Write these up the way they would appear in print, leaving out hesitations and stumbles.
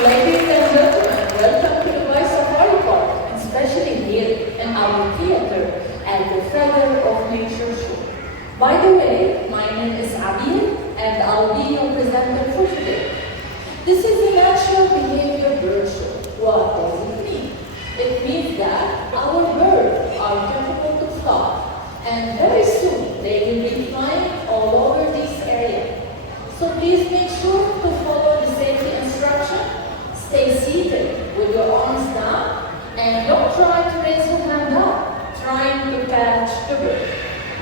Ladies and gentlemen, welcome to the Voice of Hariport, and especially here in our theater at the Feather of Nature Show. By the way, my name is Abir, and I'll be your presenter for today. This is a natural behavior bird show. What does it mean? It means that our birds are capable to fly, and very soon they will be flying all over this area. So please make sure to follow the safety instruction. Stay seated with your arms down, and don't try to raise your hand up, trying to catch the bird.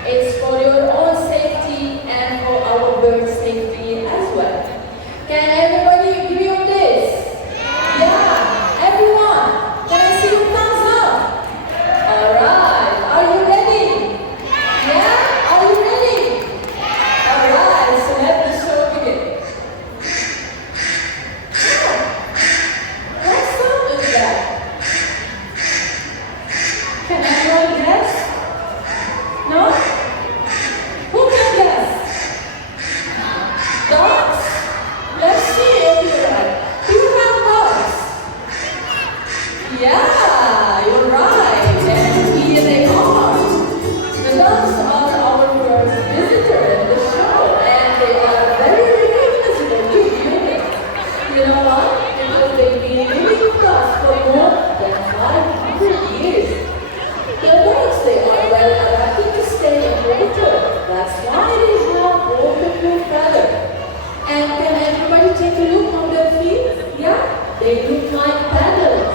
It's for your own safety and for our bird safety as well. Can everybody agree on this? Yeah, everyone. Can I see your thumbs up? All right. Are you ready? Yeah? Are you ready? All right. So let the show begin. What sound is that? Can anyone guess? No? Who can guess? Dogs? Let's see if you're right. Do you have dogs? Yeah, you're right. And here they are. The dogs are our first visitor in the show, and they are very recognizable to humans. You know what? Because they've been living with us for more than 500 years. The dogs, they are well adapted to stay in water. That's why they have waterproof feathers. And can everybody take a look on their feet? Yeah? They look like paddles.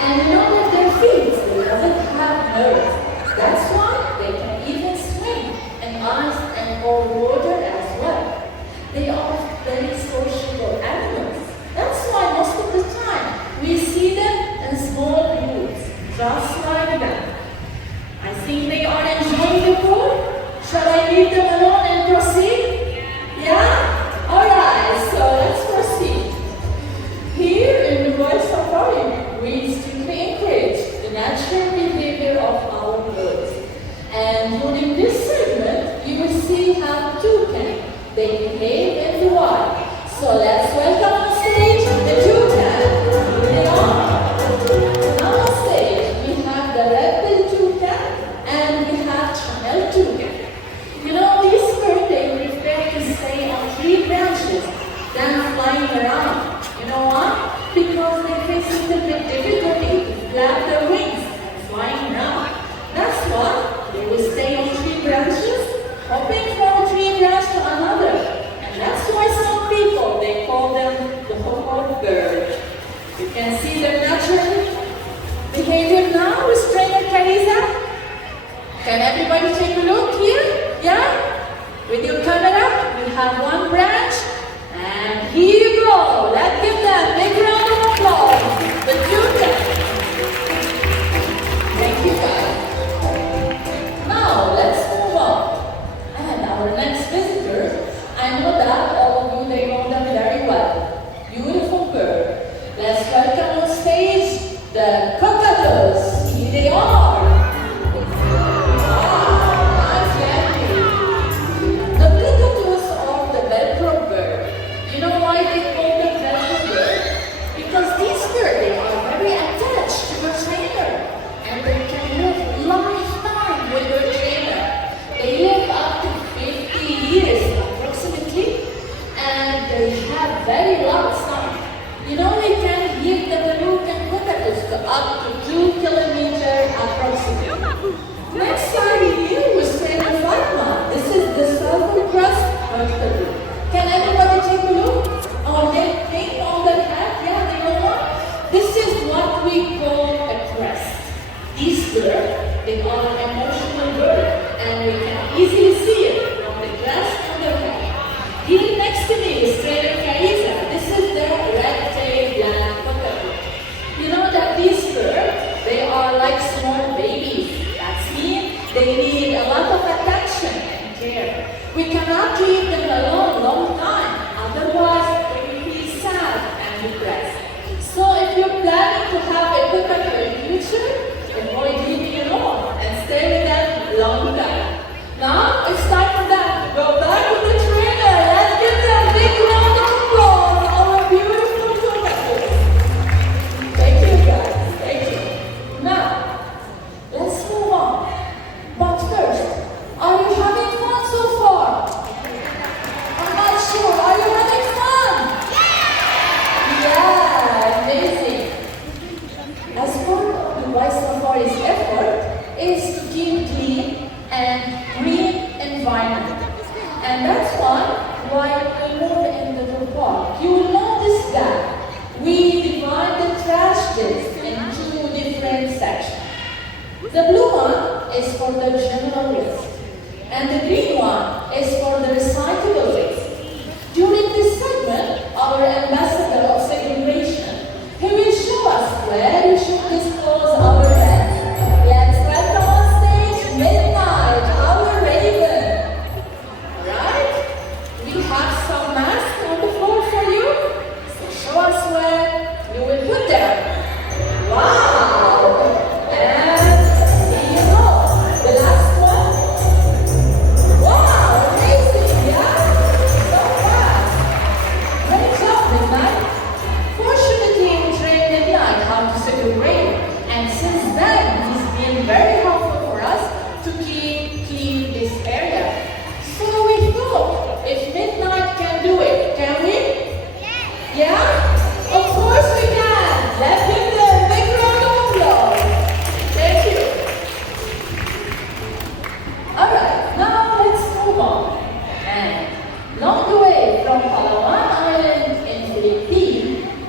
And you know that their feet, they doesn't have nerves. That's why they can even swim in ice and cold water as well. They are very sociable animals. That's why most of the time we see them in small groups, just like that. I think they are enjoying the pool. Shall I leave them alone and proceed? Yeah? Alright, so let's proceed. Here in the Voice Safari, we strictly encourage the natural behavior of our birds. And during this segment, you will see how toucan they behave in the wild. So let's welcome on stage the toucan. Here they are. Now on stage, we have the red-billed toucan and we have Channel toucan. You know, these birds, they prefer to stay on tree branches than flying around. You know why? Because they face a little bit difficulty to flap their wings and flying around. That's why they will stay on tree branches, hopping from a tree branch to another. And that's why some people, they call them the hopper bird. You can see their natural behavior now with trainer Carissa. Can everybody take a look here? Yeah? With your camera, we have one branch. And here you go. Let's give them a big round of applause. The toucan. Thank you, guys. Now, let's move on. And our next visitors, I know that all of you, they know them very well. Beautiful bird. Let's welcome on stage the cockatoos. Here they are. Because these birds, they are very attached to their trainer, and they can live lifetime with their trainer. They live up to 50 years approximately, and they have very loud sound. You know, we can hear the Peruvian cockatoos to up to 2 kilometers approximately. Next time here we stay in Fatma. This is the southern crest cockatoo. Can everybody take a look? Oh, they think on their head. Yeah, they know what? This is what we call a crest. These birds, they are an emotional bird, and we can easily see it from the crest on their head. Here next to me is Trainer Carissa. This is the red-tailed black cockatoo. You know that these birds, they are like small babies. That means they need a lot of attention and care. We cannot leave them alone a long time, otherwise they will be sad and depressed. So if you're planning to have a cockatoo in future, avoid leaving alone and stay with them a long time. Now it's time for them to go back with the trainer. Let's give them a big round of applause, our beautiful cockatoos.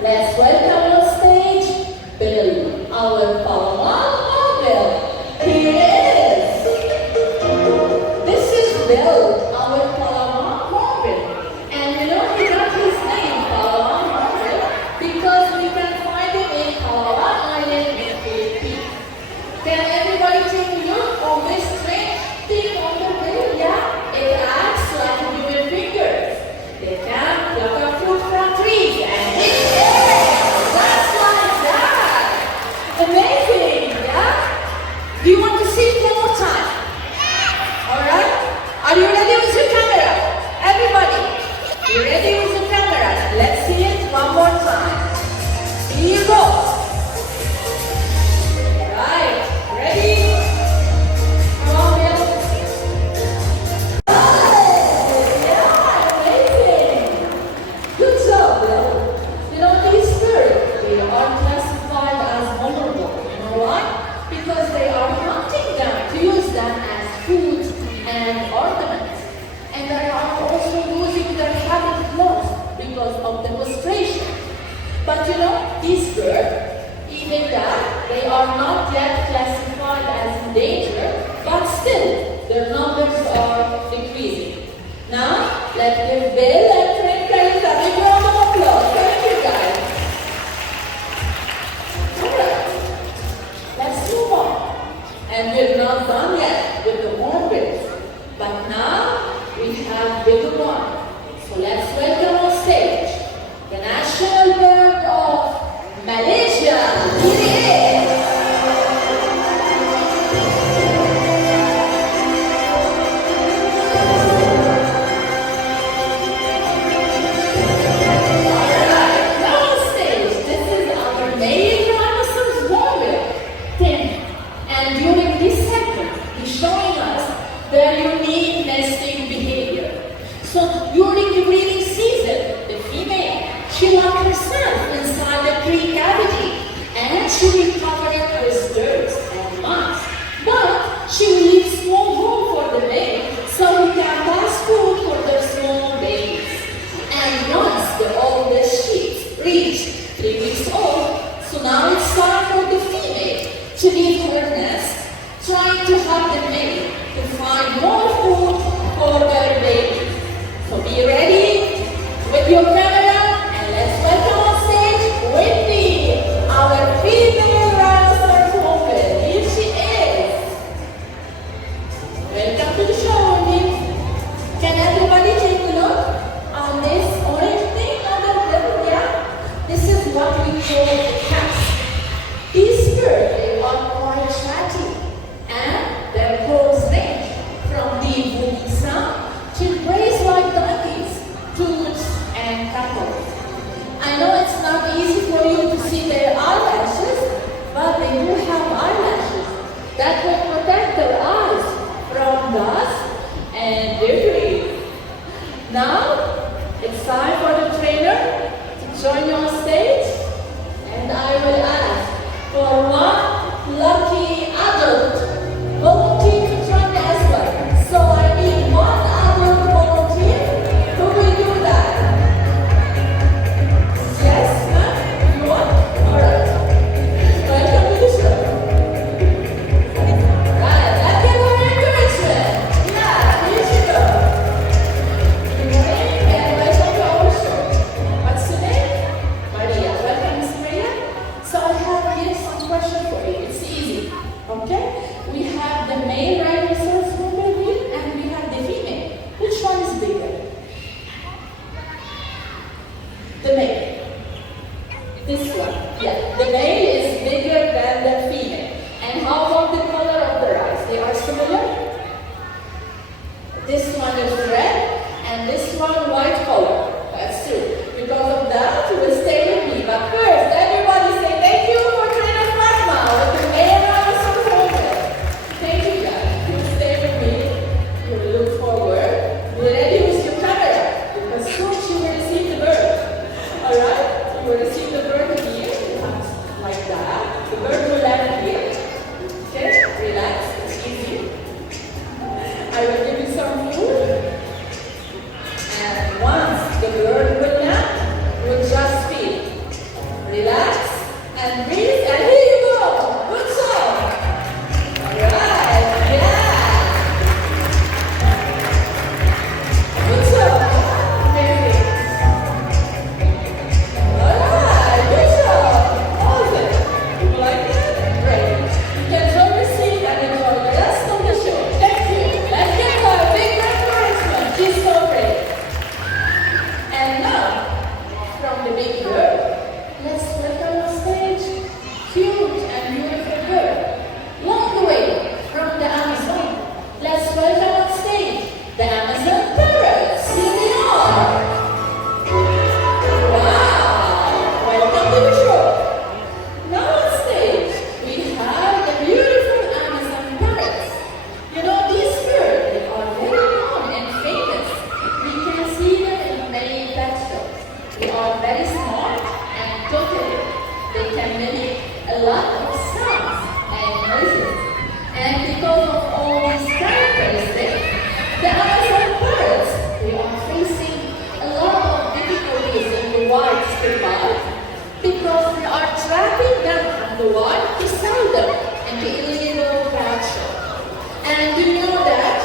Let's welcome on stage Bill, our Paloma Bill. Here it is. This is Bill, our Paloma Bill. And you know, he got his name, Paloma Bill, because we can find him in Palawan Island in Philippines. Can everybody take a look on this strange thing on the bill? Yeah, it acts like human fingers. They can pluck up fruit from trees and hit it. Just like that. Amazing, yeah? Do you want to see it one more time? Alright? Are you ready with your camera? Everybody, you ready with your camera? Let's see it one more time. Here you go. Right, ready? Come on, Bill. Yeah, amazing. Good job, Bill. You know, these birds, they are classified as vulnerable. You know why? Because they are hunting them to use them as food and ornaments. And they are also losing their habit clothes because of demonstration. But you know, these birds, even that, they are not yet classified as endangered, but still, their numbers are decreasing. Now, let's give Bill and Twinkle a big round of applause. Thank you, guys. Alright, let's move on. And we're not done yet with the hornbills. But now, we have bigger one. So let's welcome on stage the national bird of Malaysia. Here it is. Alright, now on stage, this is our male rhinoceros hornbill, Tim. And during this segment, he's showing us their unique nesting behavior. So during the breeding season, the female, she locks herself inside the tree cavity and she will cover it with dirt and moss. But she leaves small room for the male so he can pass food for their small babies. And once the oldest sheep reach 3 weeks old, so now it's time for the female to leave her nest, trying to help the male to find more food for their babies. So be ready with your camera and let's welcome on stage Whitney, our female rhinoceros hornbill. Here she is. Welcome to the show, Whitney. Can everybody take a look on this orange thing on the bill? Yeah? This is what we call the cats. These birds, they are quite chatty and their calls range from the booming sound to praise like donkeys, toots, and cattle. I know it's not easy for you to see their eyelashes, but they do have eyelashes that will protect their eyes from dust and debris. Now, it's time for the trainer to join you on stage, and I will ask for one lucky adult volunteer to join me as well. So I need one adult volunteer who will do that. Yes, ma'am? You want? Alright. Welcome to the show. Right, let's give her encouragement. Yeah, here she goes. Good morning and welcome to our show. What's your name? Maria. Welcome, Miss Maria. So I have here some questions for you. It's easy. Okay? We have the male rhinoceros hornbill here and we have the female. Which one is bigger? The male. This one. Yeah. The male is bigger than the female. And how about the color of their eyes? They are similar? This one is red and this one white color. That's true. Because of that, you will stay with me. But first, everybody say thank you for Trainer Fatma with the male rhinoceros hornbill. Thank you guys. You will stay with me. You will look forward. Be ready with your camera. Because soon she will receive the bird. Alright? You will receive the bird here. Like that. The bird will land here. Okay? Relax. It's easy. I will give you some food. And once can mimic a lot of sounds and noises. And because of all these characteristics, there are some birds who are facing a lot of difficulties in the wild survive because they are trapping them from the wild to sell them in the illegal pet shop. And you know that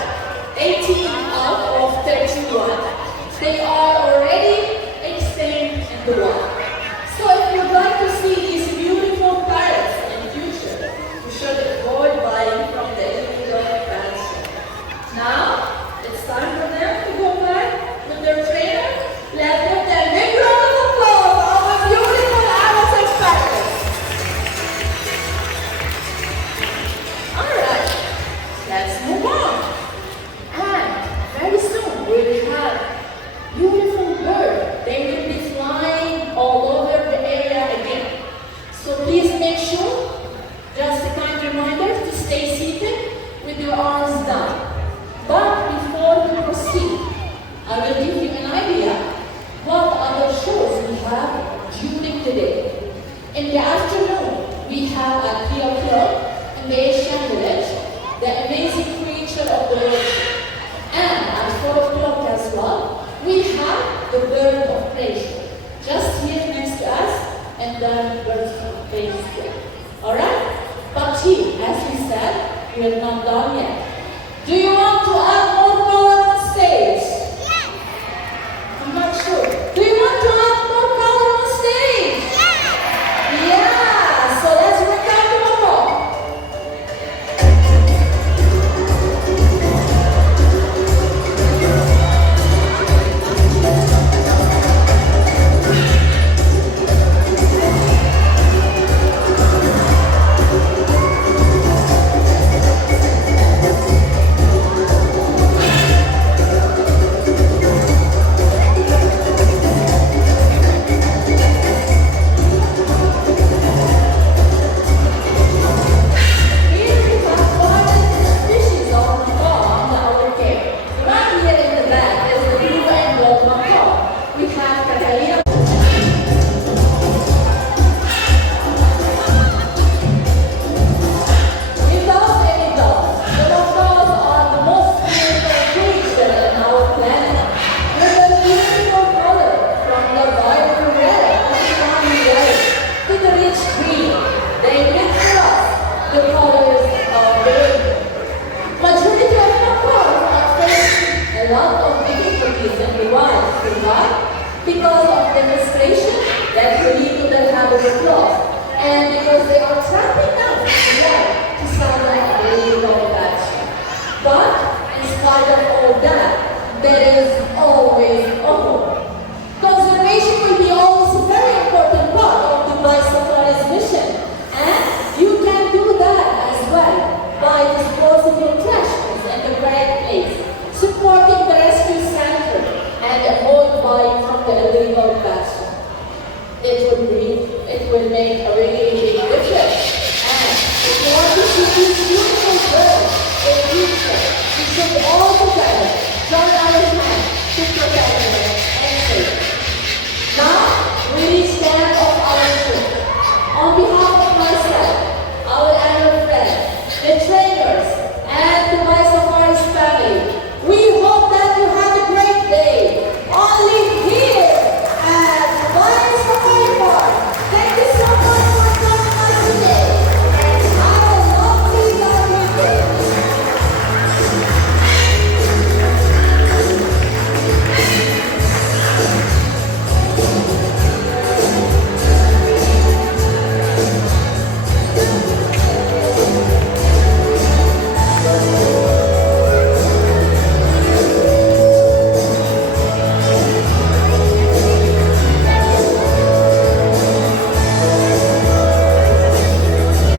18 out of 31, they are already extinct in the wild. So if you'd like to see these beautiful parrots in the future, you should avoid buying from the illegal pet shop. Now, it's time for them to go back with their trainer. Let's give them a big round of applause for our beautiful Amazon parrots. Alright, let's move on. And very soon we will have beautiful birds. They will be flying all over the area again. So please make sure, just a kind reminder to stay seated with your arms down. But before we proceed, I will give you an idea what other shows we have during the day. In the afternoon, we have at 3 o'clock in the Asian Village, the amazing creature of the ocean. And at 4 o'clock as well, we have the bird of prey show, just here next to us, and then birds of prey show. Alright? But here, as we said, we are not done yet. Do you want to add more color on stage? Yes. I'm not sure. Do you want to add more color on stage? Yes. Yeah. So let's work out one more. Because of demonstration that will lead to the habit of loss, and because they are trapping them to sell them a illegal action. But in spite of all that, there is always a hope. Conservation will be always a very important part of Dubai Safari's mission, and you can do that as well by disposing your trash in the right place, supporting the rescue center, and avoid buying from the illegal fashion. It will make a really